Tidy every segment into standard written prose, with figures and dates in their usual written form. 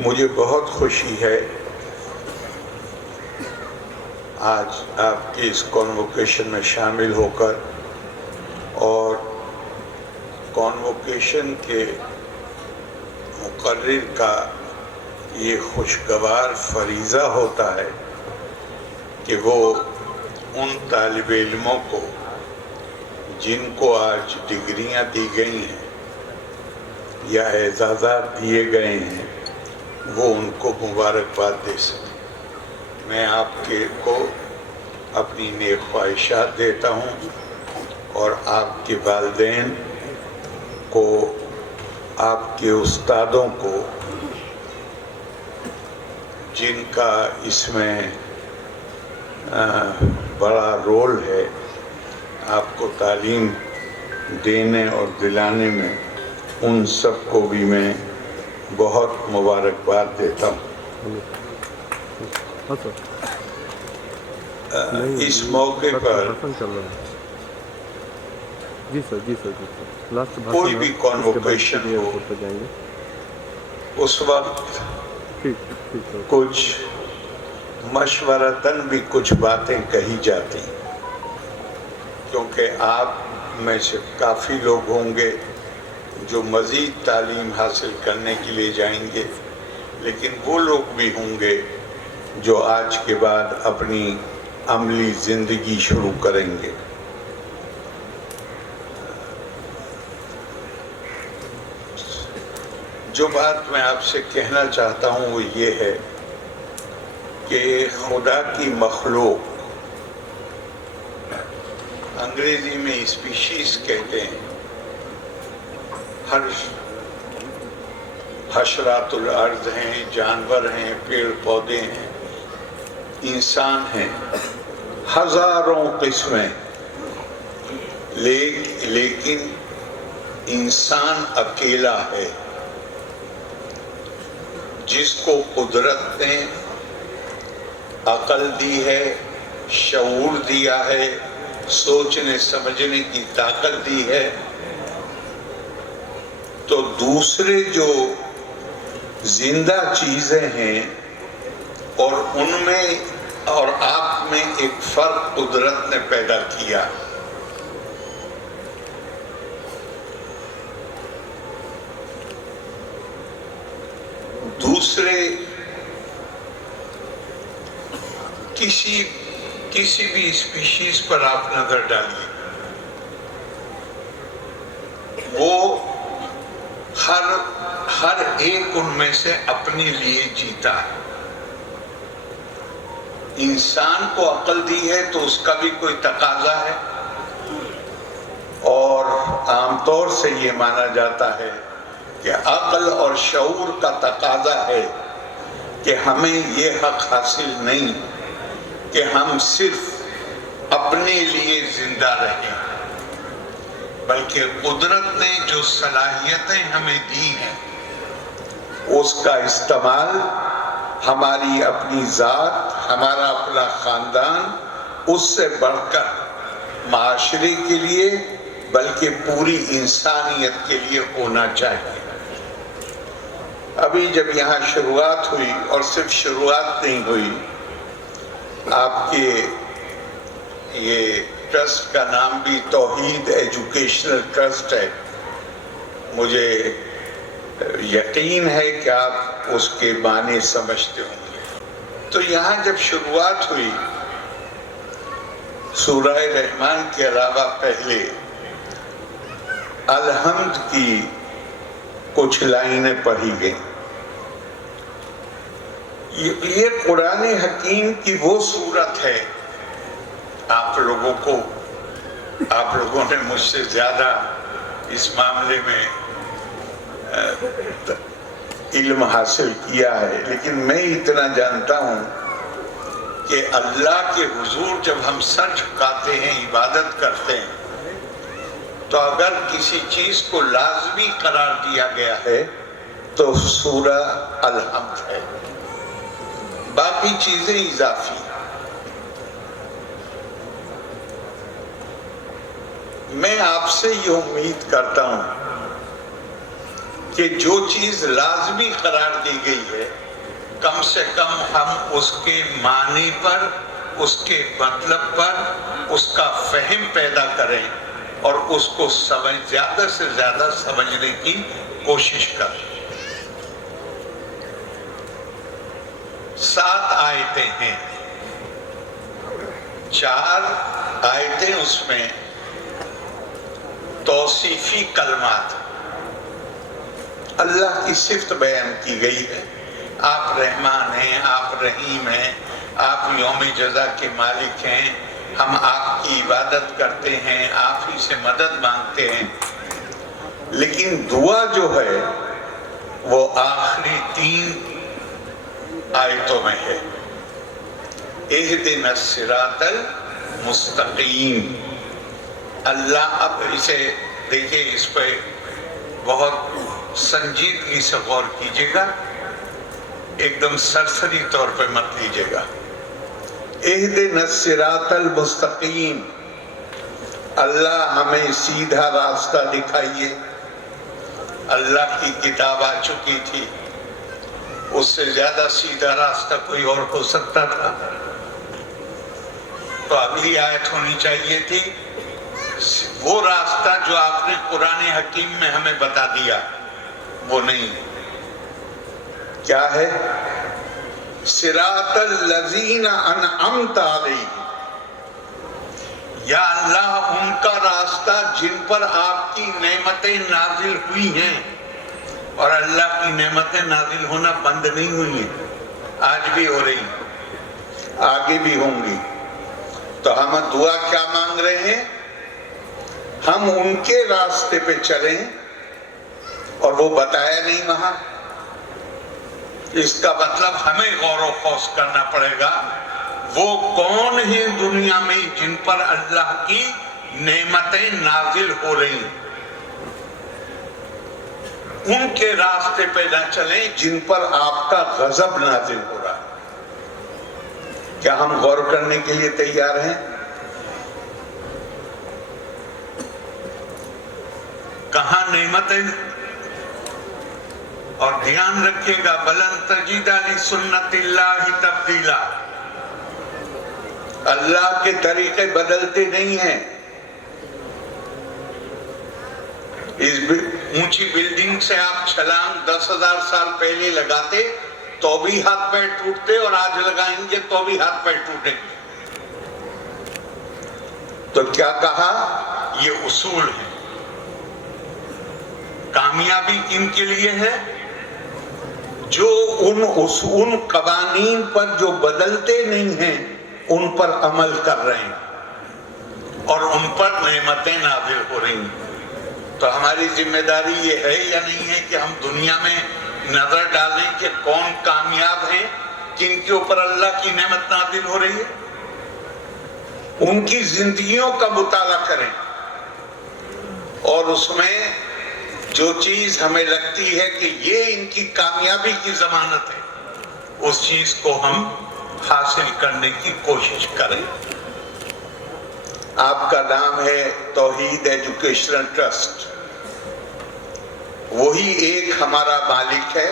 مجھے بہت خوشی ہے آج آپ کی اس کانووکیشن میں شامل ہو کر، اور کانووکیشن کے مقرر کا یہ خوشگوار فریضہ ہوتا ہے کہ وہ ان طالب علموں کو جن کو آج ڈگریاں دی گئی ہیں یا اعزازات دیے گئے ہیں، وہ ان کو مبارکباد دے سکیں۔ میں آپ کو اپنی نیک خواہشات دیتا ہوں، اور آپ کے والدین کو، آپ کے استادوں کو، جن کا اس میں بڑا رول ہے آپ کو تعلیم دینے اور دلانے میں، ان سب کو بھی میں بہت مبارکباد دیتا ہوں۔ اس موقع پر کوئی بھی کانووکیشن ہو، اس وقت کچھ مشورتاً بھی کچھ باتیں کہی جاتی، کیونکہ آپ میں سے کافی لوگ ہوں گے جو مزید تعلیم حاصل کرنے کے لیے جائیں گے، لیکن وہ لوگ بھی ہوں گے جو آج کے بعد اپنی عملی زندگی شروع کریں گے۔ جو بات میں آپ سے کہنا چاہتا ہوں وہ یہ ہے کہ خدا کی مخلوق، انگریزی میں اسپیشیز کہتے ہیں، ہر حشرات الارض ہیں، جانور ہیں، پیڑ پودے ہیں، انسان ہیں، ہزاروں قسمیں، لیکن انسان اکیلا ہے جس کو قدرت نے عقل دی ہے، شعور دیا ہے، سوچنے سمجھنے کی طاقت دی ہے۔ تو دوسرے جو زندہ چیزیں ہیں، اور ان میں اور آپ میں ایک فرق قدرت نے پیدا کیا۔ دوسرے کسی بھی اسپیشیز پر آپ نظر ڈالیے، وہ ہر ایک ان میں سے اپنے لیے جیتا ہے۔ انسان کو عقل دی ہے تو اس کا بھی کوئی تقاضا ہے، اور عام طور سے یہ مانا جاتا ہے کہ عقل اور شعور کا تقاضا ہے کہ ہمیں یہ حق حاصل نہیں کہ ہم صرف اپنے لیے زندہ رہیں، بلکہ قدرت نے جو صلاحیتیں ہمیں دی ہیں اس کا استعمال ہماری اپنی ذات، ہمارا اپنا خاندان، اس سے بڑھ کر معاشرے کے لیے، بلکہ پوری انسانیت کے لیے ہونا چاہیے۔ ابھی جب یہاں شروعات ہوئی، اور صرف شروعات نہیں ہوئی، آپ کے یہ ٹرسٹ کا نام بھی توحید ایجوکیشنل ٹرسٹ ہے، مجھے یقین ہے کہ آپ اس کے معنی سمجھتے ہوں گے۔ تو یہاں جب شروعات ہوئی، سورہ رحمان کے علاوہ پہلے الحمد کی کچھ لائنیں پڑھی گئیں۔ یہ قرآن حکیم کی وہ صورت ہے، آپ لوگوں نے مجھ سے زیادہ اس معاملے میں علم حاصل کیا ہے، لیکن میں اتنا جانتا ہوں کہ اللہ کے حضور جب ہم سر جھکاتے ہیں، عبادت کرتے ہیں، تو اگر کسی چیز کو لازمی قرار دیا گیا ہے تو سورہ الحمد ہے، باقی چیزیں اضافی۔ میں آپ سے یہ امید کرتا ہوں کہ جو چیز لازمی قرار دی گئی ہے کم سے کم ہم اس کے معنی پر، اس کے مطلب پر اس کا فہم پیدا کریں اور اس کو زیادہ سے زیادہ سمجھنے کی کوشش کریں۔ 7 آیتیں ہیں، 4 آیتیں اس میں توصیفی کلمات، اللہ کی صفت بیان کی گئی ہے۔ آپ رحمان ہیں، آپ رحیم ہیں، آپ یوم جزا کے مالک ہیں، ہم آپ کی عبادت کرتے ہیں، آپ ہی سے مدد مانگتے ہیں۔ لیکن دعا جو ہے وہ آخری 3 آیتوں میں ہے، اہدنا الصراط المستقیم۔ اللہ اب اسے دیکھیں، اس پہ بہت سنجیدگی سے غور کیجیے گا، ایک دم سرسری طور پہ مت لیجیے گا۔ اہدنا الصراط المستقیم، اللہ ہمیں سیدھا راستہ دکھائیے۔ اللہ کی کتاب آ چکی تھی، اس سے زیادہ سیدھا راستہ کوئی اور ہو سکتا تھا؟ تو اگلی آیت ہونی چاہیے تھی، وہ راستہ جو آپ نے قرآن حکیم میں ہمیں بتا دیا وہ نہیں۔ کیا ہے؟ صراط الذین انعمت علیہم، یا اللہ ان کا راستہ جن پر آپ کی نعمتیں نازل ہوئی ہیں، اور اللہ کی نعمتیں نازل ہونا بند نہیں ہوئی ہیں، آج بھی ہو رہی ہیں، آگے بھی ہوں گی۔ تو ہم دعا کیا مانگ رہے ہیں؟ ہم ان کے راستے پہ چلیں، اور وہ بتایا نہیں وہاں۔ اس کا مطلب ہمیں غور و خوض کرنا پڑے گا، وہ کون ہیں دنیا میں جن پر اللہ کی نعمتیں نازل ہو رہی ہیں؟ ان کے راستے پہ نہ چلیں جن پر آپ کا غضب نازل ہو رہا ہے۔ کیا ہم غور کرنے کے لیے تیار ہیں؟ کہاں نعمتیں؟ اور دھیان رکھیے گا، بلن تجد لسنت اللہ تبدیلا، اللہ کے طریقے بدلتے نہیں ہیں۔ اس اونچی بلڈنگ سے آپ چھلانگ 10,000 سال پہلے لگاتے تو بھی ہاتھ پیر ٹوٹتے، اور آج لگائیں گے تو بھی ہاتھ پیر ٹوٹیں گے۔ تو کیا کہا؟ یہ اصول ہے۔ کامیابی کن کے لیے ہے؟ جو ان قوانین پر جو بدلتے نہیں ہیں ان پر عمل کر رہے ہیں، اور ان پر نعمتیں نازل ہو رہی ہیں۔ تو ہماری ذمہ داری یہ ہے یا نہیں ہے کہ ہم دنیا میں نظر ڈالیں کہ کون کامیاب ہیں، جن کے اوپر اللہ کی نعمت نازل ہو رہی ہے، ان کی زندگیوں کا مطالعہ کریں، اور اس میں جو چیز ہمیں لگتی ہے کہ یہ ان کی کامیابی کی ضمانت ہے، اس چیز کو ہم حاصل کرنے کی کوشش کریں۔ آپ کا نام ہے توحید ایجوکیشنل ٹرسٹ، وہی ایک ہمارا مالک ہے،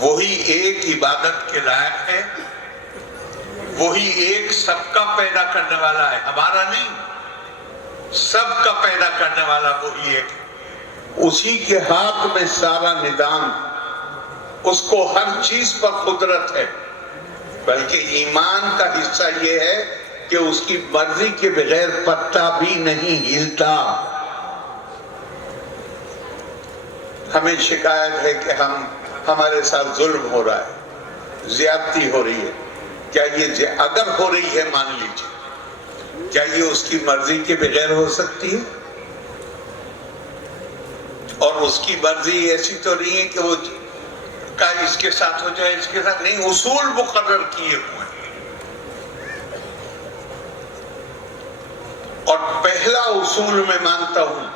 وہی ایک عبادت کے لائق ہے، وہی ایک سب کا پیدا کرنے والا ہے، ہمارا نہیں، سب کا پیدا کرنے والا وہی ایک ہے۔ اسی کے ہاتھ میں سارا نظام، اس کو ہر چیز پر قدرت ہے، بلکہ ایمان کا حصہ یہ ہے کہ اس کی مرضی کے بغیر پتا بھی نہیں ہلتا۔ ہمیں شکایت ہے کہ ہمارے ساتھ ظلم ہو رہا ہے، زیادتی ہو رہی ہے۔ کیا یہ اگر ہو رہی ہے مان لیجیے، کیا یہ اس کی مرضی کے بغیر ہو سکتی ہے؟ اور اس کی مرضی ایسی تو نہیں ہے کہ وہ کا اس کے ساتھ ہو جائے، اس کے ساتھ نہیں، اصول مقرر کیے ہوئے ہیں۔ اور پہلا اصول میں مانتا ہوں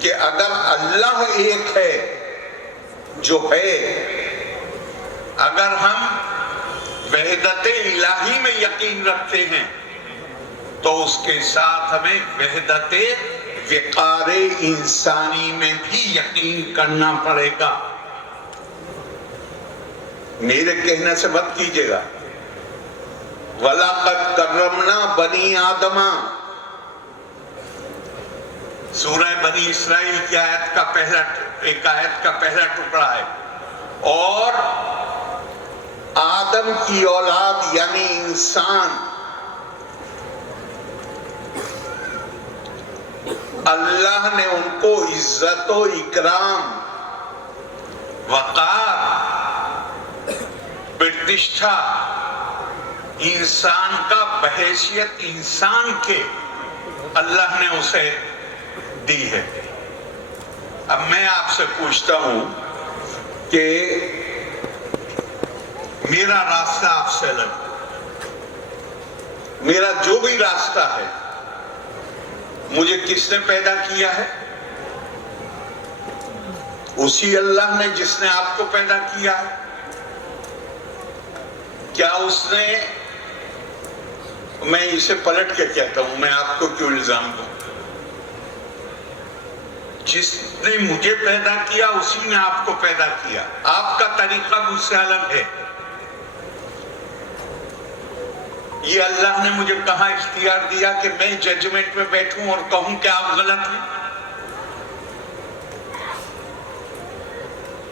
کہ اگر اللہ ایک ہے جو ہے، اگر ہم وحدت الہی میں یقین رکھتے ہیں تو اس کے ساتھ ہمیں وحدت وقار انسانی میں بھی یقین کرنا پڑے گا. میرے کہنے سے مت کیجیے گا. وَلَقَدْ كَرَّمْنَا بَنِي آدَمَ، سورہ بنی اسرائیل کی آیت کا پہلا ٹکڑا ہے. اور آدم کی اولاد یعنی انسان، اللہ نے ان کو عزت و اکرام، وقار، پرتشٹھا، انسان کا بحیثیت انسان کے اللہ نے اسے دی ہے. اب میں آپ سے پوچھتا ہوں کہ میرا راستہ آپ سے الگ، میرا جو بھی راستہ ہے، مجھے کس نے پیدا کیا ہے؟ اسی اللہ نے جس نے آپ کو پیدا کیا ہے. کیا اس نے، میں اسے پلٹ کے کہتا ہوں، میں آپ کو کیوں الزام دوں؟ جس نے مجھے پیدا کیا اسی نے آپ کو پیدا کیا. آپ کا طریقہ مجھ سے الگ ہے. یہ اللہ نے مجھے کہاں اختیار دیا کہ میں ججمنٹ میں بیٹھوں اور کہوں کہ آپ غلط ہیں؟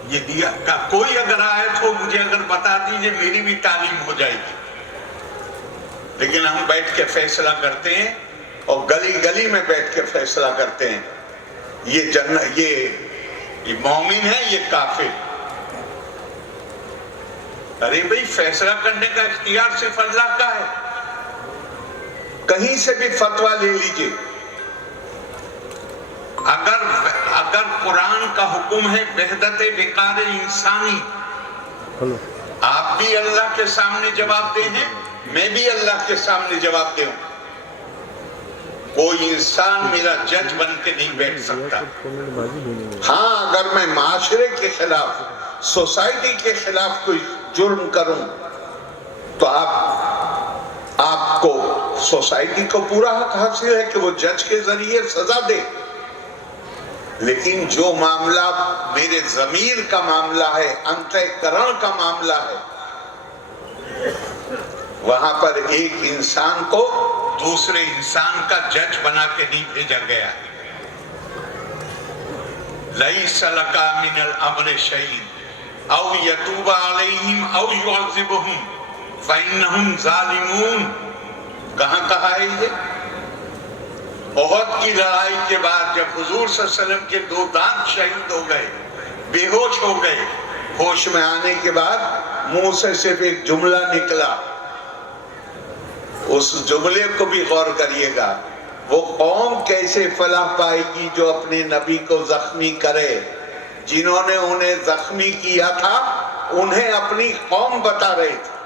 یہ دیا کہ کوئی اگر آیت ہو مجھے اگر بتا دیجئے، میری بھی تعلیم ہو جائے گی. لیکن ہم بیٹھ کے فیصلہ کرتے ہیں اور گلی گلی میں بیٹھ کے فیصلہ کرتے ہیں. یہ مومن ہے، یہ کافر. ارے بھئی، فیصلہ کرنے کا اختیار صرف اللہ کا ہے. کہیں سے بھی فتویٰ لے لیجئے. اگر قرآن کا حکم ہے وحدت وقار انسانی، آپ بھی اللہ کے سامنے جواب دے ہیں، میں بھی اللہ کے سامنے جواب دے ہوں. کوئی انسان میرا جج بن کے نہیں بیٹھ سکتا. ہاں، اگر میں معاشرے کے خلاف، سوسائٹی کے خلاف کوئی جرم کروں تو آپ کو، سوسائٹی کو پورا حق حاصل ہے کہ وہ جج کے ذریعے سزا دے. لیکن جو معاملہ میرے ضمیر کا معاملہ ہے، انتہ کرن کا معاملہ ہے، وہاں پر ایک انسان کو دوسرے انسان کا جج بنا کے نہیں بھیجا گیا. لَيْسَ لَكَ مِنَ الْأَمْرِ شَيْءٌ أَوْ يَتُوبَ عَلَيْهِمْ أَوْ يُعَذِّبَهُمْ فَإِنَّهُمْ ظَالِمُونَ. کہاں کہا ہے یہ؟ احد کی لڑائی کے بعد جب حضور صلی اللہ علیہ وسلم کے 2 دانت شہید ہو گئے، بے ہوش ہو گئے، ہوش میں آنے کے بعد منہ سے صرف ایک جملہ نکلا. اس جملے کو بھی غور کریے گا. وہ قوم کیسے فلاح پائے گی جو اپنے نبی کو زخمی کرے؟ جنہوں نے انہیں زخمی کیا تھا انہیں اپنی قوم بتا رہے تھے.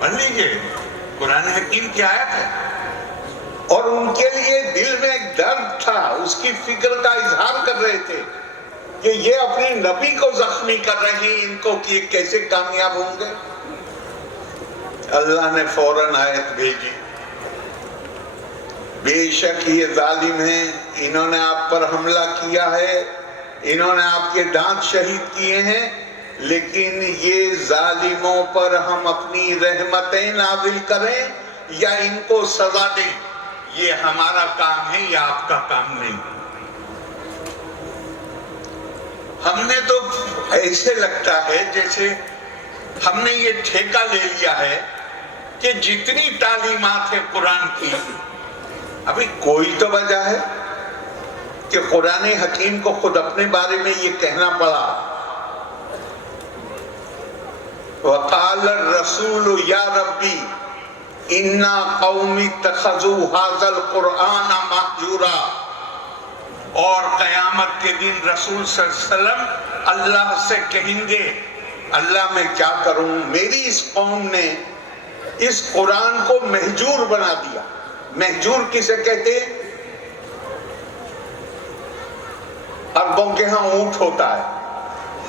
پڑھ لیجئے، قرآن حکیم کی آیت ہے. اور ان کے لیے دل میں ایک درد تھا، اس کی فکر کا اظہار کر رہے تھے کہ یہ اپنی نبی کو زخمی کر رہے ہیں، ان کو کہ کیسے کامیاب ہوں گے. اللہ نے فوراً آیت بھیجی، بے شک یہ ظالم ہیں، انہوں نے آپ پر حملہ کیا ہے، انہوں نے آپ کے دانت شہید کیے ہیں، لیکن یہ ظالموں پر ہم اپنی رحمتیں نازل کریں یا ان کو سزا دیں، یہ ہمارا کام ہے، یہ آپ کا کام نہیں. ہم نے تو ایسے لگتا ہے جیسے ہم نے یہ ٹھیکہ لے لیا ہے کہ جتنی تعلیمات ہے قرآن کی، ابھی کوئی تو وجہ ہے کہ قرآن حکیم کو خود اپنے بارے میں یہ کہنا پڑا. وَقَالَ الرَّسُولُ يَا رَبِّ إِنَّا قَوْمِ اتَّخَذُوا هَذَا الْقُرْآنَ مَهْجُورًا. اور قیامت کے دن رسول صلی اللہ علیہ وسلم اللہ سے کہیں گے، اللہ میں کیا کروں، میری اس قوم نے اس قرآن کو مہجور بنا دیا. مہجور کسے کہتے ہیں؟ عربوں کے ہاں اونٹ ہوتا ہے.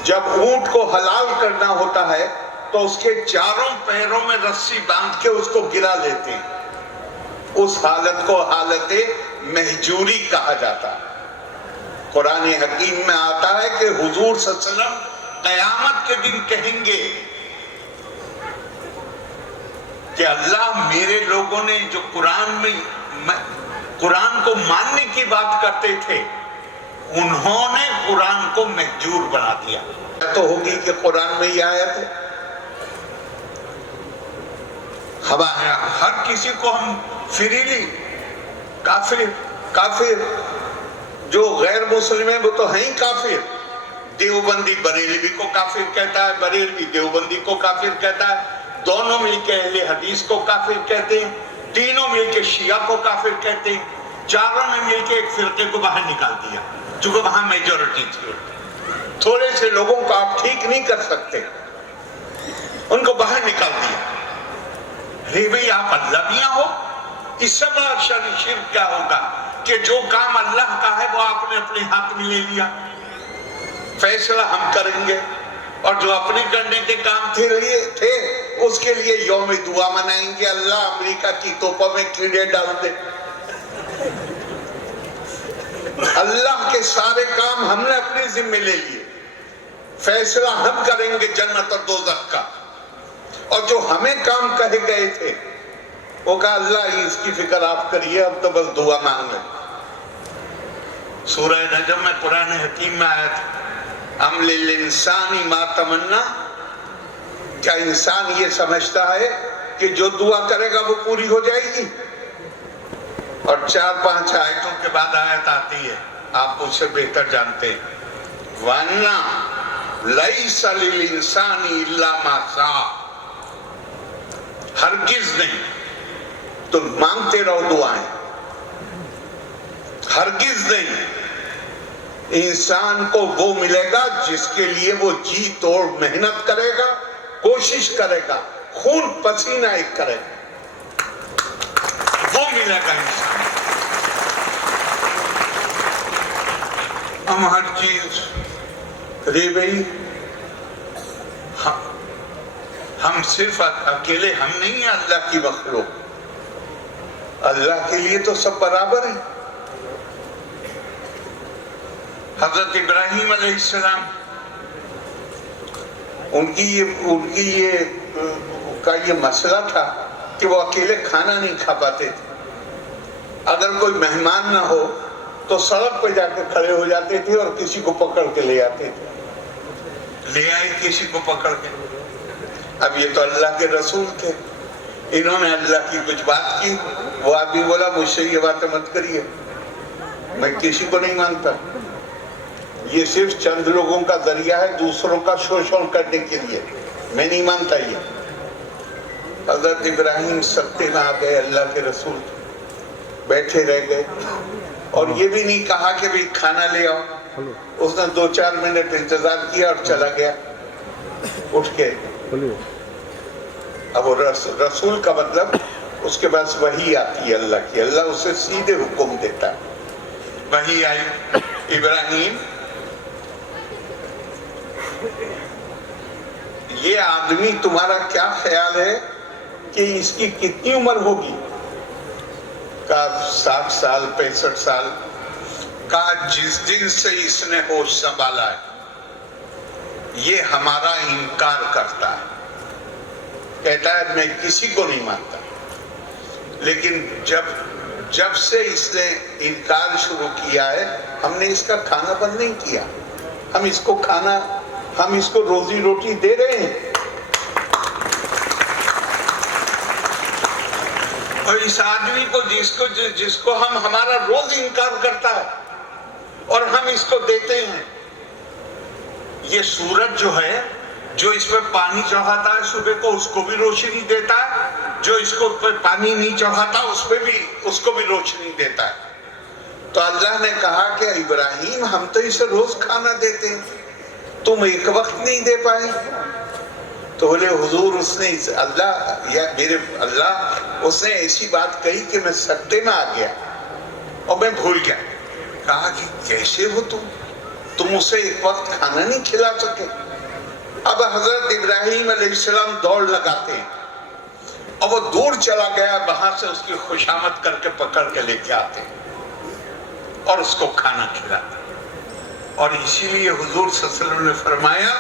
جب اونٹ کو حلال کرنا ہوتا ہے تو اس کے چاروں پیروں میں رسی باندھ کے اس کو گرا لیتے ہیں. اس حالت کو حالت مہجوری کہا جاتا ہے۔ قرآن حکیم میں آتا ہے کہ حضور صلی اللہ علیہ وسلم قیامت کے دن کہیں گے کہ اللہ، میرے لوگوں نے جو قرآن کو ماننے کی بات کرتے تھے، انہوں نے قرآن کو مہجور بنا دیا۔ تو ہوگی کہ قرآن میں یہ آیت ہے، ہر کسی کو ہم فریلی کافر جو غیر مسلم ہے وہ تو ہیں ہی کافر۔ دیوبندی بریلوی کو کافر کہتا ہے، بریلوی دیوبندی کو کافر کہتا ہے، دونوں مل کے اہل حدیث کو کافر کہتے ہیں، تینوں مل کے شیعہ کو کافر کہتے ہیں، چاروں نے مل کے ایک فرقے کو باہر نکال دیا، چونکہ وہاں میجورٹی تھی۔ تھوڑے سے لوگوں کو آپ ٹھیک نہیں کر سکتے، ان کو باہر نکال دیا۔ بھئی آپ اللہ میاں ہو؟ اس سے بڑا شرک کیا ہوگا کہ جو کام اللہ کا ہے وہ آپ نے اپنے ہاتھ میں لے لیا، فیصلہ ہم کریں گے، اور جو اپنے کرنے کے کام تھے اس کے لیے یوم دعا منائیں گے، اللہ امریکہ کی توپوں میں کیڑے ڈال دے۔ اللہ کے سارے کام ہم نے اپنے ذمہ لے لیے، فیصلہ ہم کریں گے جنت اور دوزخ کا، اور جو ہمیں کام کہے گئے تھے وہ کہا اللہ اس کی فکر آپ کریے، اب تو بس دعا مانگ لیں۔ سورہ نجم میں قرآن حکیم میں آیا تھا، ام للانسان ما تمنا، کیا انسان یہ سمجھتا ہے کہ جو دعا کرے گا وہ پوری ہو جائے گی؟ اور 4-5 آیتوں کے بعد آیت آتی ہے، آپ اس سے بہتر جانتے ہیں، وَأَنَّا لَيْسَ لِلْإِنسَانِ إِلَّا مَا سَعَى، ہرگز نہیں، تم مانگتے رہو دعائیں، ہرگز نہیں انسان کو وہ ملے گا جس کے لیے وہ جی توڑ محنت کرے گا، کوشش کرے گا، خون پسینہ ایک کرے گا، وہ ملے گا انسان۔ ہم ہر چیز بھئی ہم صرف اکیلے ہم نہیں ہیں اللہ کی مخلوق، اللہ کے لیے تو سب برابر ہیں۔ حضرت ابراہیم علیہ السلام ان کی یہ مسئلہ تھا کہ وہ اکیلے کھانا نہیں کھا پاتے تھے، اگر کوئی مہمان نہ ہو تو سڑک پہ جا کے کھڑے ہو جاتے تھے اور کسی کو پکڑ کے لے آتے تھے، لے آئے کسی کو پکڑ کے۔ اب یہ تو اللہ کے رسول تھے، انہوں نے اللہ کی کچھ بات کی، وہ آدمی بولا مجھ سے یہ باتیں مت کریے، میں کسی کو نہیں مانتا، یہ صرف چند لوگوں کا ذریعہ ہے دوسروں کا شوشن کرنے کے لیے، میں نہیں مانتا یہ۔ حضرت ابراہیم سکتے میں آ گئے، اللہ کے رسول بیٹھے رہ گئے، اور یہ بھی نہیں کہا کہ بھی کھانا لے آؤ، اس نے 2-4 منٹ انتظار کیا اور چلا گیا اٹھ کے۔ اب رسول کا مطلب اس کے پاس وحی آتی ہے اللہ کی، اللہ اسے سیدھے حکم دیتا ہے۔ وحی آئی، ابراہیم یہ آدمی تمہارا کیا خیال ہے کہ اس کی کتنی عمر ہوگی؟ کہا 60 سال 65 سال۔ کہا جس دن سے اس نے ہوش سنبھالا ہے یہ ہمارا انکار کرتا ہے، کہتا ہے میں کسی کو نہیں مانتا، لیکن جب سے اس نے انکار شروع کیا ہے ہم نے اس کا کھانا بند نہیں کیا، ہم اس کو روزی روٹی دے رہے ہیں، اور اس آدمی کو جس کو ہمارا روز انکار کرتا ہے اور ہم اس کو دیتے ہیں۔ یہ سورج جو ہے، جو اس پہ پانی چڑھاتا ہے صبح کو اس کو بھی روشنی دیتا ہے، جو اس کو پانی نہیں چڑھاتا اس کو بھی روشنی دیتا ہے۔ تو اللہ نے کہا کہ ابراہیم ہم تو اسے روز کھانا دیتے ہیں، تم ایک وقت نہیں دے پائے؟ تو بولے حضور اس نے ایسی بات کہی کہ میں سکتے میں آ گیا اور میں بھول گیا۔ کہا کہ کیسے ہو تم اسے ایک وقت کھانا نہیں کھلا سکے؟ اب حضرت ابراہیم علیہ السلام دوڑ لگاتے ہیں اور وہ دور چلا گیا، وہاں سے اس کی خوشامد کر کے پکڑ کے لے کے آتے ہیں۔ اور اس کو کھانا کھلاتے. اور اسی لیے حضور صلی اللہ علیہ وسلم نے فرمایا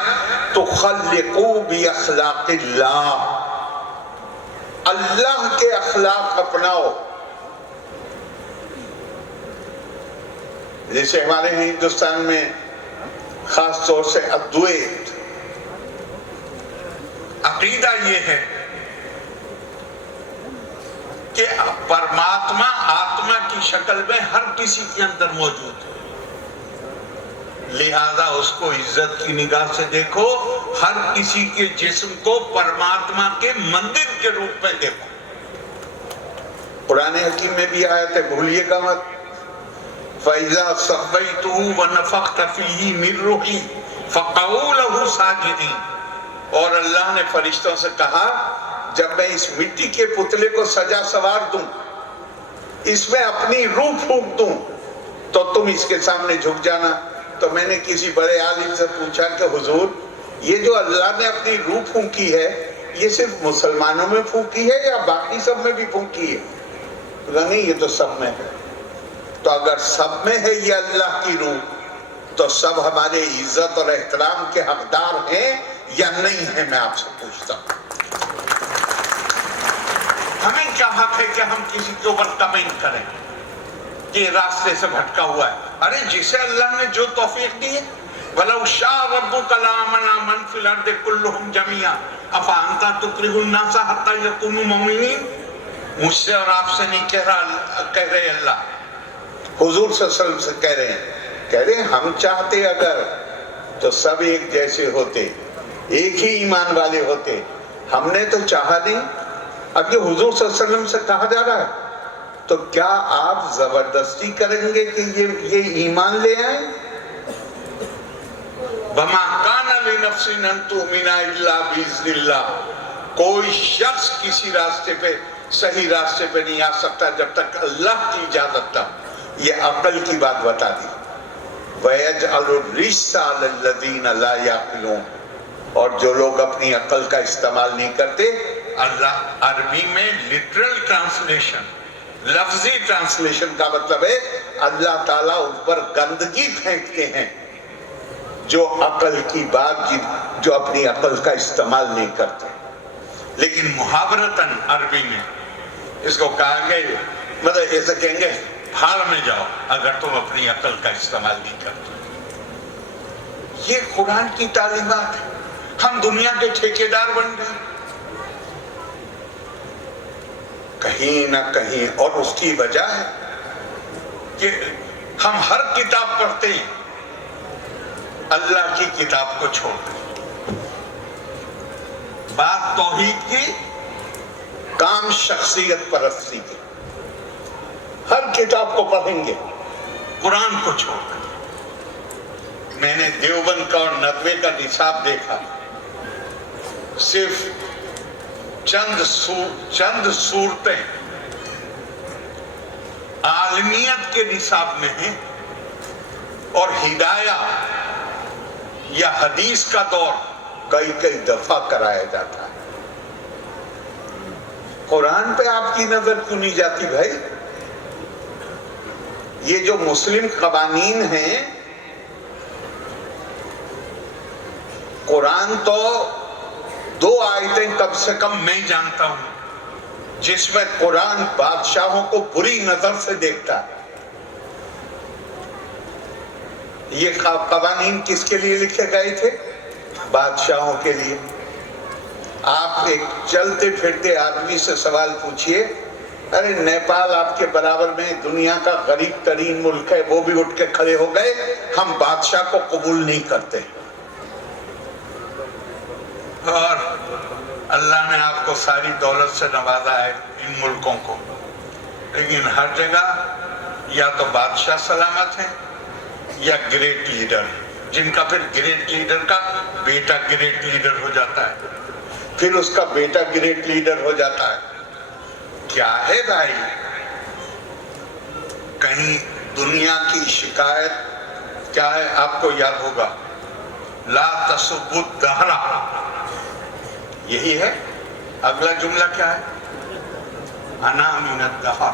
تخلقوا باخلاق اللہ، اللہ کے اخلاق اپناؤ. جیسے ہمارے ہندوستان میں خاص طور سے ادویت عقیدہ یہ ہے کہ پرماتما آتما کی شکل میں ہر کسی کے اندر موجود ہے، لہذا اس کو عزت کی نگاہ سے دیکھو، ہر کسی کے جسم کو پرماتما کے مندر کے روپ میں دیکھو. قرآن حکیم میں بھی آیت ہے، بھولیے گا مت. فَإِذَا صَفَّيْتُهُ وَنَفَخْتَ فِيهِ مِن رُّوحِي فَقَعُوا لَهُ سَاجِدِينَ. اور اللہ نے فرشتوں سے کہا جب میں اس مٹی کے پتلے کو سجا سوار دوں، اس میں اپنی روح پھونک دوں، تو تم اس کے سامنے جھک جانا. تو میں نے کسی بڑے عالم سے پوچھا کہ حضور یہ جو اللہ نے اپنی روح پھونکی ہے یہ صرف مسلمانوں میں پھونکی ہے یا باقی سب میں بھی پھونکی ہے؟ نہیں، یہ تو سب میں ہے. تو اگر سب میں ہے یہ اللہ کی روح تو سب ہمارے عزت اور احترام کے حقدار ہیں یا نہیں ہیں؟ میں آپ سے پوچھتا ہوں. ہمیں کیا حق ہے کہ ہم کسی کے اوپر کمنٹ کریں کہ راستے سے بھٹکا ہوا ہے؟ ارے جسے اللہ نے جو توفیق دی ہے، وَلَوْ شَاءَ رَبُّكَ لَآمَنَ مَنْ فِي الْأَرْضِ كُلُّهُمْ جَمِيعًا أَفَأَنْتَ تُكْرِهُ النَّاسَ حَتَّى يَكُونُوا مُؤْمِنِينَ. مجھ سے اور آپ سے نہیں کہہ رہے اللہ، حضور صلی اللہ علیہ وسلم سے کہہ رہے ہیں ہم چاہتے اگر تو سب ایک جیسے ہوتے، ایک ہی ایمان والے ہوتے. ہم نے تو چاہا نہیں. اب یہ حضور صلی اللہ علیہ وسلم سے کہا جا رہا ہے تو کیا آپ زبردستی کریں گے کہ یہ ایمان لے آئیں؟ وَمَا كَانَ لِنَفْسٍ أَن تُؤْمِنَ إِلَّا بِإِذْنِ اللَّهِ. کوئی شخص کسی راستے پہ صحیح راستے پہ نہیں آ سکتا جب تک اللہ کی اجازت نہ. یہ عقل کی بات بتا دی. وَيَجْعَلُ الرِّجْسَ عَلَى الَّذِينَ لَا يَعْقِلُونَ. اور جو لوگ اپنی عقل کا استعمال نہیں کرتے، اللہ عربی میں لٹرل ٹرانسلیشن، لفظی ٹرانسلیشن کا مطلب ہے اللہ تعالیٰ ان پر گندگی پھینکتے ہیں جو عقل کی بات جو اپنی عقل کا استعمال نہیں کرتے. لیکن محاورتاً عربی میں اس کو کہا گیا، مطلب ایسے کہیں گے بھاڑ میں جاؤ اگر تم اپنی عقل کا استعمال نہیں کرتے. یہ قرآن کی تعلیمات ہے. ہم دنیا کے ٹھیکیدار بن گئے کہیں نہ کہیں، اور اس کی وجہ ہے کہ ہم ہر کتاب پڑھتے ہیں اللہ کی کتاب کو چھوڑ کر. بات توحید کی، کام شخصیت پرستی کی. ہر کتاب کو پڑھیں گے قرآن کو چھوڑ کر. میں نے دیوبند کا اور ندوے کا نصاب دیکھا، صرف چند صورتیں عالمیت کے نصاب میں ہیں اور ہدایہ یا حدیث کا دور کئی دفعہ کرایا جاتا ہے. قرآن پہ آپ کی نظر کیوں نہیں جاتی بھائی؟ یہ جو مسلم قوانین ہیں، قرآن تو 2 آیتیں کم سے کم میں جانتا ہوں جس میں قرآن بادشاہوں کو بری نظر سے دیکھتا ہے. یہ قوانین کس کے لیے لکھے گئے تھے؟ بادشاہوں کے لیے. آپ ایک چلتے پھرتے آدمی سے سوال پوچھئے، ارے نیپال آپ کے برابر میں دنیا کا غریب ترین ملک ہے، وہ بھی اٹھ کے کھڑے ہو گئے ہم بادشاہ کو قبول نہیں کرتے. اور اللہ نے آپ کو ساری دولت سے نوازا ہے ان ملکوں کو، لیکن ہر جگہ یا تو بادشاہ سلامت ہے یا گریٹ لیڈر، جن کا پھر گریٹ لیڈر کا بیٹا گریٹ لیڈر ہو جاتا ہے، پھر اس کا بیٹا گریٹ لیڈر ہو جاتا ہے. کیا ہے بھائی؟ کہیں دنیا کی شکایت کیا ہے؟ آپ کو یاد ہوگا، لا تسبوا الدہر، یہی ہے. اگلا جملہ کیا ہے؟ انا من الدہر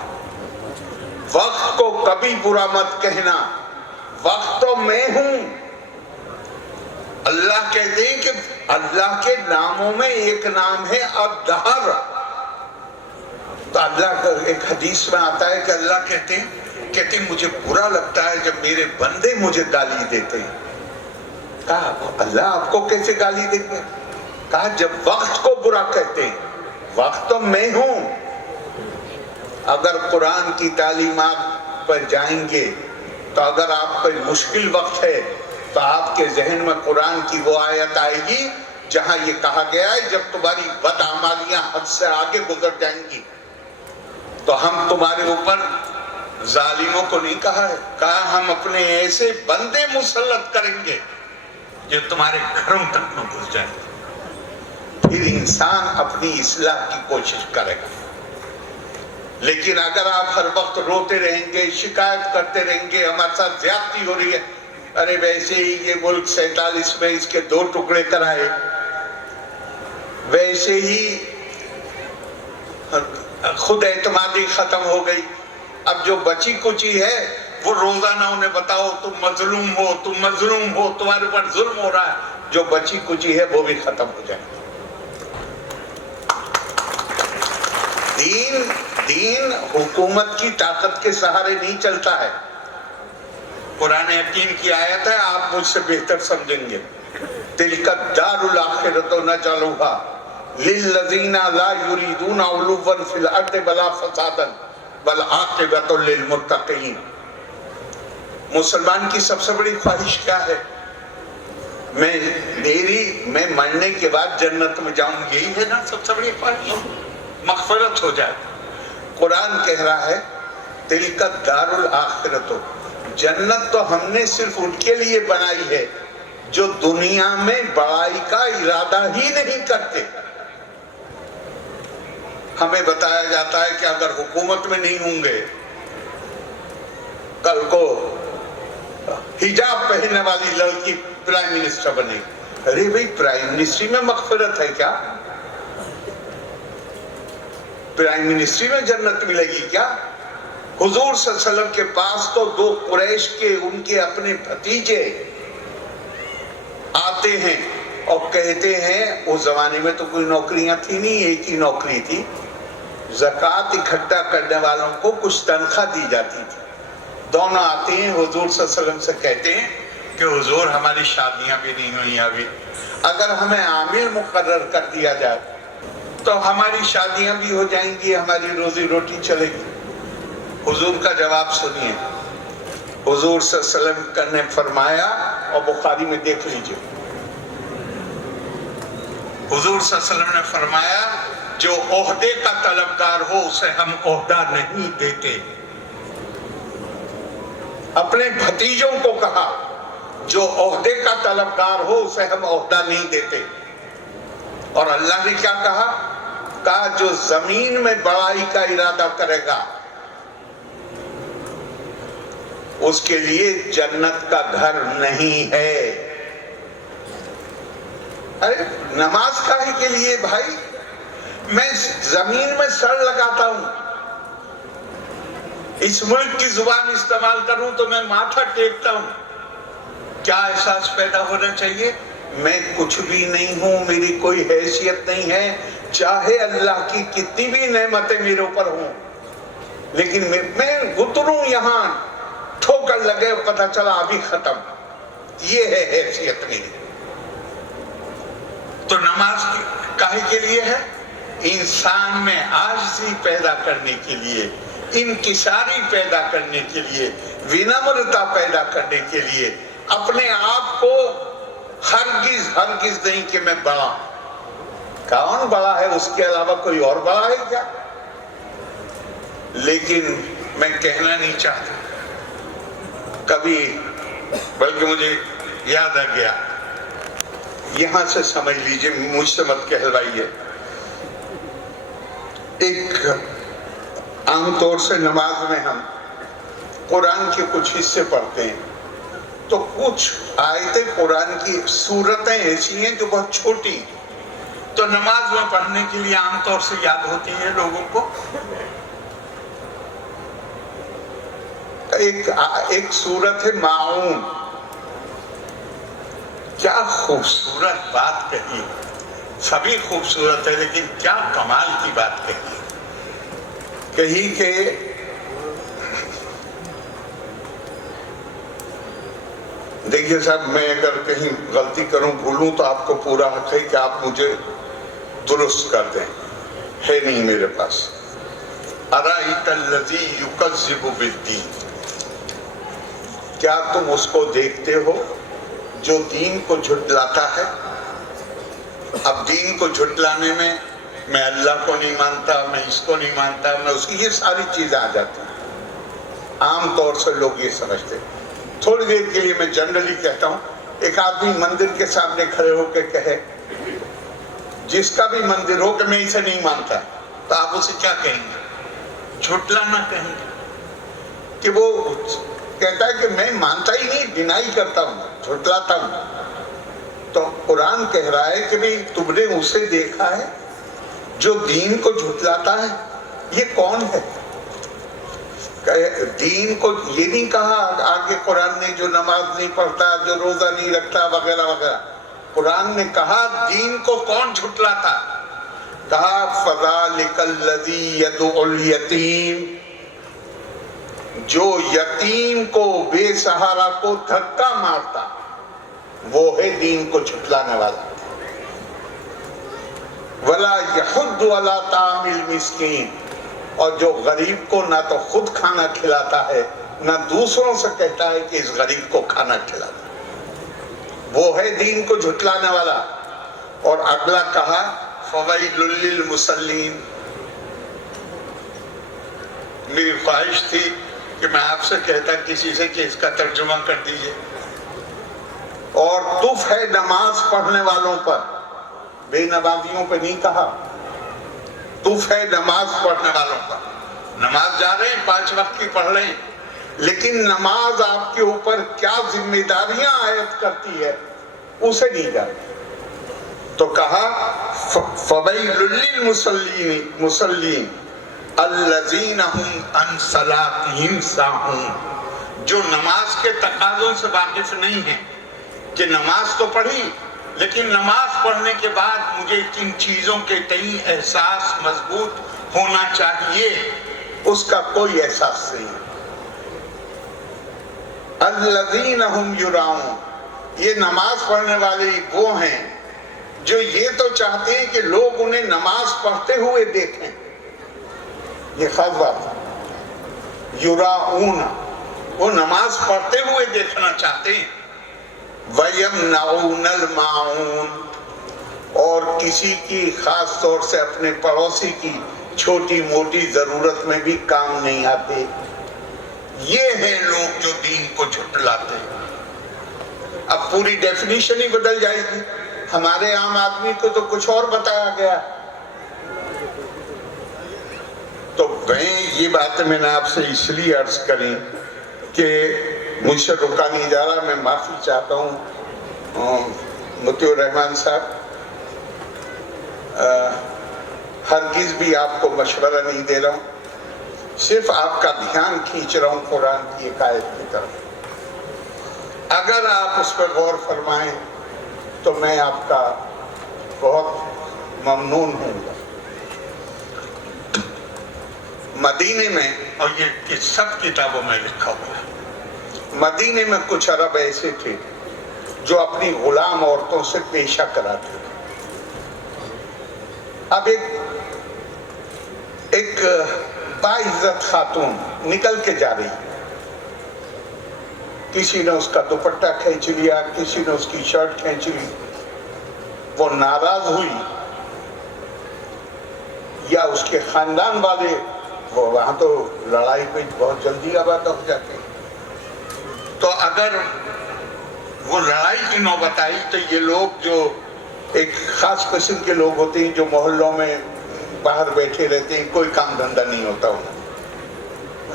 وقت کو کبھی برا مت کہنا، وقت تو میں ہوں۔ اللہ کہتے ہیں کہ اللہ کے ناموں میں ایک نام ہے الدہر۔ تو اللہ کا ایک حدیث میں آتا ہے کہ اللہ کہتے ہیں مجھے برا لگتا ہے جب میرے بندے مجھے گالی دیتے ہیں۔ کہا اللہ آپ کو کیسے گالی دیں گے؟ کہا جب وقت کو برا کہتے ہیں، وقت تو میں ہوں۔ اگر قرآن کی تعلیمات پر جائیں گے تو اگر آپ پر مشکل وقت ہے تو آپ کے ذہن میں قرآن کی وہ آیت آئے گی جہاں یہ کہا گیا ہے جب تمہاری بدعمالیاں حد سے آگے گزر جائیں گی تو ہم تمہارے اوپر ظالموں کو نہیں کہا ہے، کہا ہم اپنے ایسے بندے مسلط کریں گے جو تمہارے گھروں تک نہ گھس جائیں گے۔ پھر انسان اپنی اصلاح کی کوشش کرے گا۔ لیکن اگر آپ ہر وقت روتے رہیں گے، شکایت کرتے رہیں گے ہمارے ساتھ زیادتی ہو رہی ہے، ارے ویسے ہی یہ ملک 47 میں اس کے 2 ٹکڑے کرائے، ویسے ہی خود اعتمادی ختم ہو گئی، اب جو بچی کچی ہے وہ روزانہ انہیں بتاؤ تم مظلوم ہو، تم مظلوم ہو، تمہارے اوپر ظلم ہو رہا ہے، جو بچی کچی ہے وہ بھی ختم ہو جائے۔ دین حکومت کی طاقت کے سہارے نہیں چلتا ہے۔ قرآن حکیم کی آیت ہے، آپ مجھ سے بہتر سمجھیں گے، تِلْكَ الدَّارُ الْآخِرَةُ نَجْعَلُهَا لِلَّذِينَ لَا يُرِيدُونَ عُلُوًّا فِي الْأَرْضِ وَلَا فَسَادًا وَالْعَاقِبَةُ لِلْمُتَّقِينَ۔ مسلمان کی سب سے بڑی خواہش کیا ہے؟ میں مرنے کے بعد جنت میں جاؤں، یہی ہے نا سب سے بڑی خواہش، مغفرت ہو جائے۔ قرآن کہہ رہا ہے تِلْكَ الدَّارُ الْآخِرَةُ، جنت تو ہم نے صرف ان کے لیے بنائی ہے جو دنیا میں بڑائی کا ارادہ ہی نہیں کرتے۔ ہمیں بتایا جاتا ہے کہ اگر حکومت میں نہیں ہوں گے، کل کو حجاب پہننے والی لڑکی پرائم منسٹر بنے گی۔ ارے بھئی پرائم منسٹری میں مغفرت ہے کیا؟ پرائم منسٹری میں جنت ملے گی کیا؟ حضور صلی اللہ علیہ وسلم کے پاس تو 2 قریش کے ان کے اپنے بھتیجے آتے ہیں اور کہتے ہیں، اس زمانے میں تو کوئی نوکریاں تھی نہیں، ایک ہی نوکری تھی، زکوٰۃ اکٹھا کرنے والوں کو کچھ تنخواہ دی جاتی تھی۔ دونوں آتے ہیں حضور صلی اللہ علیہ وسلم سے کہتے ہیں کہ حضور ہماری شادیاں بھی نہیں ہوئی ابھی، اگر ہمیں عامل مقرر کر دیا جائے تو ہماری شادیاں بھی ہو جائیں گی، ہماری روزی روٹی چلے گی۔ حضور کا جواب سنیے، حضور صلی اللہ علیہ وسلم نے فرمایا، اور بخاری میں دیکھ لیجئے، حضور صلی اللہ علیہ وسلم نے فرمایا جو عہدے کا طلبگار ہو اسے ہم عہدہ نہیں دیتے۔ اپنے بھتیجوں کو کہا جو عہدے کا طلبگار ہو اسے ہم عہدہ نہیں دیتے۔ اور اللہ نے کیا کہا؟ کہا جو زمین میں بڑائی کا ارادہ کرے گا اس کے لیے جنت کا گھر نہیں ہے۔ ارے نماز کاہے کے لیے بھائی؟ میں زمین میں سر لگاتا ہوں، اس ملک کی زبان استعمال کروں تو میں ماتھا ٹیکتا ہوں۔ کیا احساس پیدا ہونا چاہیے؟ میں کچھ بھی نہیں ہوں، میری کوئی حیثیت نہیں ہے، چاہے اللہ کی کتنی بھی نعمتیں میرے اوپر ہوں، لیکن میں اتروں یہاں، ٹھوکر لگے پتہ چلا ابھی ختم، یہ ہے حیثیت میری۔ تو نماز کاہے کے لیے ہے؟ انسان میں عاجزی پیدا کرنے کے لیے، انکساری پیدا کرنے کے لیے، ونمرتا پیدا کرنے کے لیے، اپنے آپ کو ہرگز نہیں کہ میں بڑا ہوں۔ کون بڑا ہے؟ اس کے علاوہ کوئی اور بڑا ہے کیا؟ لیکن میں کہنا نہیں چاہتا کبھی، بلکہ مجھے یاد آ گیا، یہاں سے سمجھ لیجئے، مجھ سے مت کہلوائیے۔ ایک عام طور سے نماز میں ہم قرآن کے کچھ حصے پڑھتے ہیں، تو کچھ آیتیں قرآن کی سورتیں ایسی ہیں جو بہت چھوٹی، تو نماز میں پڑھنے کے لیے عام طور سے یاد ہوتی ہیں لوگوں کو۔ ایک سورت ہے ماعون. کیا خوبصورت بات کہی. سبھی خوبصورت ہے لیکن کیا کمال کی بات کہی کہ دیکھیے صاحب، میں اگر کہیں غلطی کروں بھولوں تو آپ کو پورا حق ہے کہ آپ مجھے درست کر دیں، ہے نہیں میرے پاس. اَرَأَيْتَ الَّذِي يُكَذِّبُ بِالدِّينِ، کیا تم اس کو دیکھتے ہو جو دین کو جھٹلاتا ہے؟ اب دین کو جھٹلانے میں اللہ کو نہیں مانتا، میں اس کو نہیں مانتا، میں اس کی، یہ ساری چیزیں آ جاتی ہیں. عام طور سے لوگ یہ سمجھتے ہیں. تھوڑی دیر کے لیے میں جنرلی کہتا ہوں، ایک آدمی مندر کے سامنے کھڑے ہو کے کہے، جس کا بھی مندر ہو کہ میں اسے نہیں مانتا، تو آپ اسے کیا کہیں گے؟ جھٹلانا کہیں گے کہ وہ کہتا ہے کہ میں مانتا ہی نہیں، ڈینائی کرتا ہوں، جھٹلاتا ہوں. تو قرآن کہہ رہا ہے کہ بھئی تم نے اسے دیکھا ہے جو دین کو جھٹلاتا ہے؟ یہ کون ہے؟ دین کو یہ نہیں کہا آگے قرآن نے، جو نماز نہیں پڑھتا، جو روزہ نہیں رکھتا وغیرہ وغیرہ. قرآن نے کہا دین کو کون جھٹلاتا؟ کہا فَذَلِكَ الَّذِي يَدْعُ الْيَتِيمَ، جو یتیم کو، بے سہارا کو دھکا مارتا، وہ ہے دین کو جھٹلانے والا. وَلَا يَحُضُّ عَلَىٰ طَعَامِ الْمِسْكِينِ، اور جو غریب کو نہ تو خود کھانا کھلاتا ہے نہ دوسروں سے کہتا ہے کہ اس غریب کو کھانا کھلاتا، وہ ہے دین کو جھٹلانے والا. اور اگلا کہا فَوَيْلٌ لِّلْمُصَلِّينَ. میری خواہش تھی کہ میں آپ سے کہتا کسی سے کہ اس کا ترجمہ کر دیجئے. اور تف ہے نماز پڑھنے والوں پر، بے نمازیوں پہ نہیں کہا. تف ہے نماز پڑھنے والوں پر. نماز جا رہے ہیں، 5 وقت کی پڑھ رہے ہیں، لیکن نماز آپ کے اوپر کیا ذمہ داریاں عائد کرتی ہے اسے نہیں جانتے. تو کہا فَوَيْلٌ لِّلْمُصَلِّينَ الَّذِينَ هُمْ عَنْ صَلَاتِهِمْ سَاهُونَ، جو نماز کے تقاضوں سے واقف نہیں ہیں کہ نماز تو پڑھی لیکن نماز پڑھنے کے بعد مجھے کن چیزوں کے تئیں احساس مضبوط ہونا چاہیے، اس کا کوئی احساس نہیں. الذین ہم یراؤن، یہ نماز پڑھنے والے وہ ہیں جو یہ تو چاہتے ہیں کہ لوگ انہیں نماز پڑھتے ہوئے دیکھیں. یہ خاص بات ہے. یراؤن، وہ نماز پڑھتے ہوئے دیکھنا چاہتے ہیں. وَيَمْنَعُونَ الْمَاعُونَ، اور کسی کی خاص طور سے اپنے پڑوسی کی چھوٹی موٹی ضرورت میں بھی کام نہیں آتے. یہ ہیں لوگ جو دین کو جھٹلاتے ہیں. اب پوری ڈیفینیشن ہی بدل جائے گی. ہمارے عام آدمی کو تو کچھ اور بتایا گیا. تو یہ باتیں میں نے آپ سے اس لیے عرض کریں کہ مجھ سے روکا نہیں جا رہا. میں معافی چاہتا ہوں مطیع الرحمان صاحب، ہرگز بھی آپ کو مشورہ نہیں دے رہا ہوں، صرف آپ کا دھیان کھینچ رہا ہوں قرآن کی ایک آیت کی طرف. اگر آپ اس پر غور فرمائیں تو میں آپ کا بہت ممنون ہوں گا. مدینے میں، اور یہ سب کتابوں میں لکھا ہوا ہے، مدینے میں کچھ عرب ایسے تھے جو اپنی غلام عورتوں سے پیشہ کراتے تھے. اب ایک باعزت خاتون نکل کے جا رہی، کسی نے اس کا دوپٹہ کھینچ لیا، کسی نے اس کی شرٹ کھینچ لی. وہ ناراض ہوئی، یا اس کے خاندان والے، وہاں تو لڑائی پہ بہت جلدی آباد ہو جاتے ہیں. تو اگر وہ لڑائی کی نوبت آئی تو یہ لوگ جو ایک خاص قسم کے لوگ ہوتے ہیں جو محلوں میں باہر بیٹھے رہتے ہیں، کوئی کام دھندا نہیں ہوتا انہیں،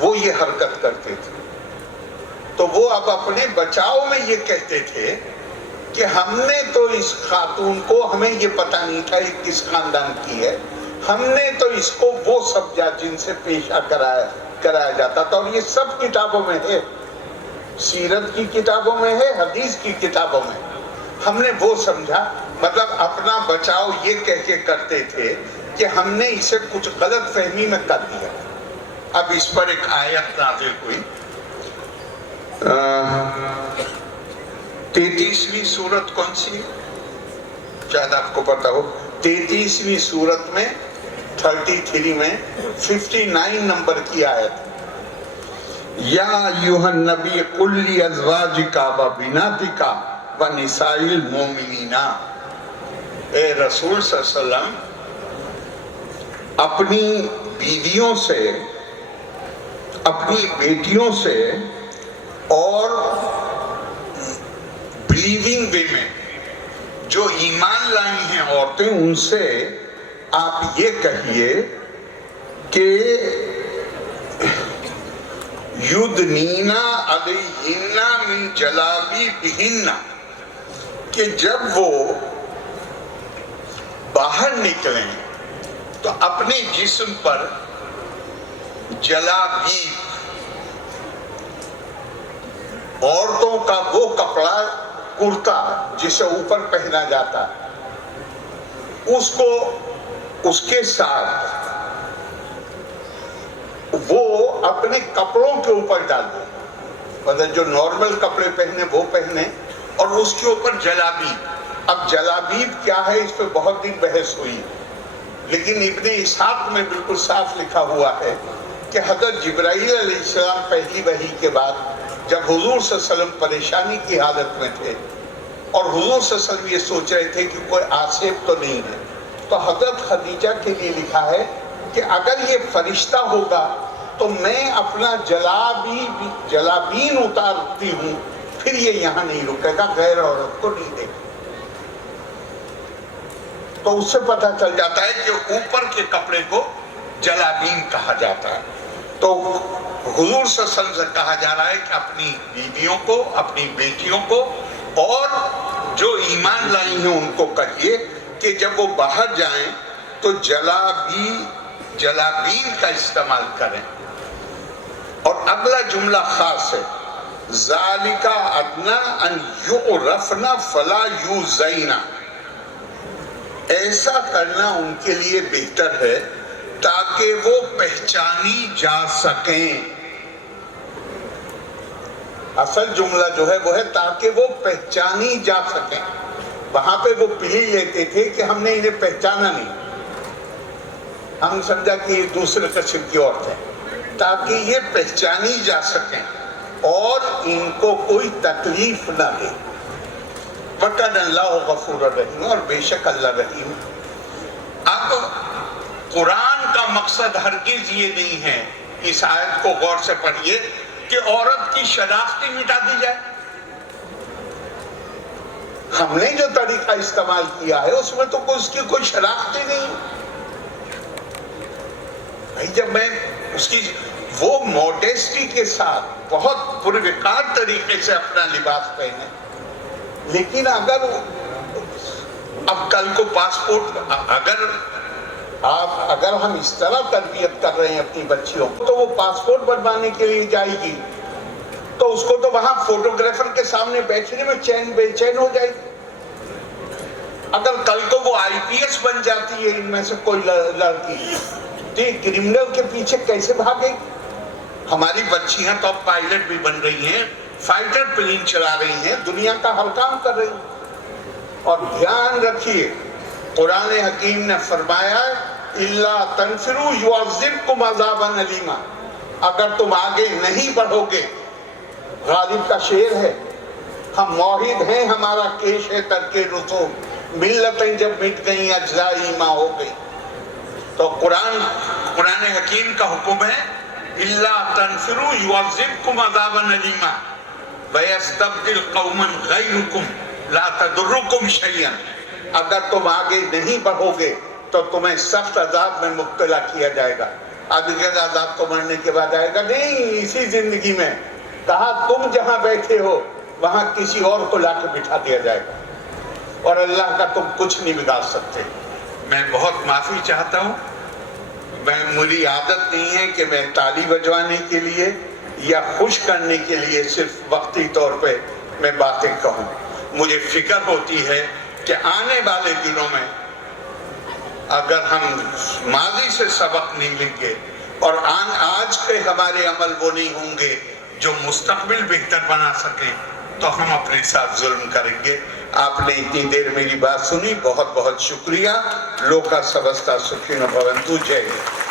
وہ یہ حرکت کرتے تھے. تو وہ اب اپنے بچاؤ میں یہ کہتے تھے کہ ہم نے تو اس خاتون کو، ہمیں یہ پتہ نہیں تھا یہ کس خاندان کی ہے، ہم نے تو اس کو وہ سمجھا جن سے پیشہ کرایا کرایا جاتا تھا، اور یہ سب کتابوں میں ہے، سیرت کی کتابوں میں ہے، حدیث کی کتابوں میں۔ ہم نے وہ سمجھا، مطلب اپنا بچاؤ یہ کہہ کے کرتے تھے کہ ہم نے اسے کچھ غلط فہمی میں کر دیا۔ اب اس پر ایک آیت نازل ہوئی، 33ویں سورت کون سی ہے؟ شاید آپ کو پتا ہو، 33ویں سورت میں 33 میں 59 نمبر کی آیت، یا ایھا النبی قل لازواجک و بناتک و نساء المؤمنین، اے رسول صلی اللہ علیہ وسلم اپنی بیویوں سے، اپنی بیٹیوں سے اور بلیونگ ویمن جو ایمان لائی ہیں عورتیں، ان سے آپ یہ کہیے کہ یدنینا علیہن من جلابیبہن، کہ جب وہ باہر نکلیں تو اپنے جسم پر جلابیب، عورتوں کا وہ کپڑا کرتا جسے اوپر پہنا جاتا، اس کو اس کے ساتھ وہ اپنے کپڑوں کے اوپر ڈال دیں، مطلب جو نارمل کپڑے پہنے وہ پہنے، اور اس کے اوپر جلابیب۔ اب جلابیب کیا ہے اس پہ بہت دن بحث ہوئی، لیکن ابن اسحاق میں بالکل صاف لکھا ہوا ہے کہ حضرت جبرائیل علیہ السلام پہلی وحی کے بعد جب حضور صلی اللہ علیہ وسلم پریشانی کی حالت میں تھے اور حضور صلی اللہ علیہ وسلم یہ سوچ رہے تھے کہ کوئی آصف تو نہیں ہے، تو حضرت خدیجہ کے لیے لکھا ہے کہ اگر یہ فرشتہ ہوگا تو میں اپنا جلابین اتارتی ہوں، پھر یہ یہاں نہیں رکے گا، غیر عورت کو نہیں دے گا۔ تو اس سے پتہ چل جاتا ہے کہ اوپر کے کپڑے کو جلابین کہا جاتا ہے۔ تو حضور صلی اللہ علیہ وسلم سے کہا جا رہا ہے کہ اپنی بیویوں کو، اپنی بیٹیوں کو اور جو ایمان لائی ہیں ان کو کہیے کہ جب وہ باہر جائیں تو جلابین کا استعمال کریں۔ اور اگلا جملہ خاص ہے، ذَلِكَ أَدْنَىٰ أَن يُعْرَفْنَ فَلَا يُؤْذَيْنَ، ایسا کرنا ان کے لیے بہتر ہے تاکہ وہ پہچانی جا سکیں۔ اصل جملہ جو ہے وہ ہے تاکہ وہ پہچانی جا سکیں۔ وہاں پہ وہ پلی لیتے تھے کہ ہم نے انہیں پہچانا نہیں، ہم سمجھا کہ یہ دوسرے قسم کی عورت ہے، تاکہ یہ پہچانی جا سکیں اور ان کو کوئی تکلیف نہ دے۔ وَكَانَ اللَّهُ غَفُورًا رَحِيمًا، اور بے شک اللہ رحیم۔ اب قرآن کا مقصد ہرگز یہ نہیں ہے، اس آیت کو غور سے پڑھیے، کہ عورت کی شناختی مٹا دی جائے۔ ہم نے جو طریقہ استعمال کیا ہے اس میں تو اس کی کوئی شناخت ہی نہیں۔ بھائی جب میں اس کی وہ موڈیسٹی کے ساتھ بہت پروقار طریقے سے اپنا لباس پہنے، لیکن اگر اب کل کو پاسپورٹ، اگر ہم اس طرح تربیت کر رہے ہیں اپنی بچیوں کو، تو وہ پاسپورٹ بنوانے کے لیے جائے گی تو اس کو تو وہاں فوٹوگرافر کے سامنے بیٹھنے میں بے چین ہو جائے گی۔ اگر کل کو وہ IPS بن جاتی ہے ان میں سے کوئی لڑکی، تو یہ کرمنل کے پیچھے کیسے بھاگے؟ ہماری بچیاں تو اب پائلٹ بھی بن رہی ہیں، فائٹر پلین چلا رہی ہیں، دنیا کا ہر کام کر رہی ہیں۔ اور دھیان رکھیے، قرآن حکیم نے فرمایا اِلَّا تَنْفِرُوا يُعَذِّبْكُمْ عَذَابًا أَلِيمًا، اگر تم آگے نہیں بڑھو گے، غالب کا شعر ہے، ہم موحد ہیں، ہمارا کیش ہے ترک رسوم، ملتیں جب مٹ گئیں اجزاء ایماں ہو گئی۔ تو قرآن حکیم کا حکم ہے اِلَّا تَنْفِرُوا يُعَذِّبْكُمْ عَذَابًا أَلِيمًا وَيَسْتَبْدِلْ قَوْمًا غَيْرَكُمْ لَا تَضُرُّكُمْ شَيْئًا، اگر تم آگے نہیں بڑھو گے تو تمہیں سخت عذاب میں مبتلا کیا جائے گا۔ اب یہ عذاب تو مرنے کے بعد آئے گا نہیں، اسی زندگی میں۔ کہا تم جہاں بیٹھے ہو وہاں کسی اور کو لا کے بٹھا دیا جائے گا، اور اللہ کا تم کچھ نہیں بگاڑ سکتے۔ میں بہت معافی چاہتا ہوں میری عادت نہیں ہے کہ میں تالی بجوانے کے لیے یا خوش کرنے کے لیے صرف وقتی طور پہ میں باتیں کہوں. مجھے فکر ہوتی ہے کہ آنے والے دنوں میں اگر ہم ماضی سے سبق نہیں لیں گے اور آج کے ہمارے عمل وہ نہیں ہوں گے جو مستقبل بہتر بنا سکے تو ہم اپنے ساتھ ظلم کریں گے. آپ نے اتنی دیر میری بات سنی، بہت بہت شکریہ. لوکا سمستا سکھینو بھونتو. جے ہند.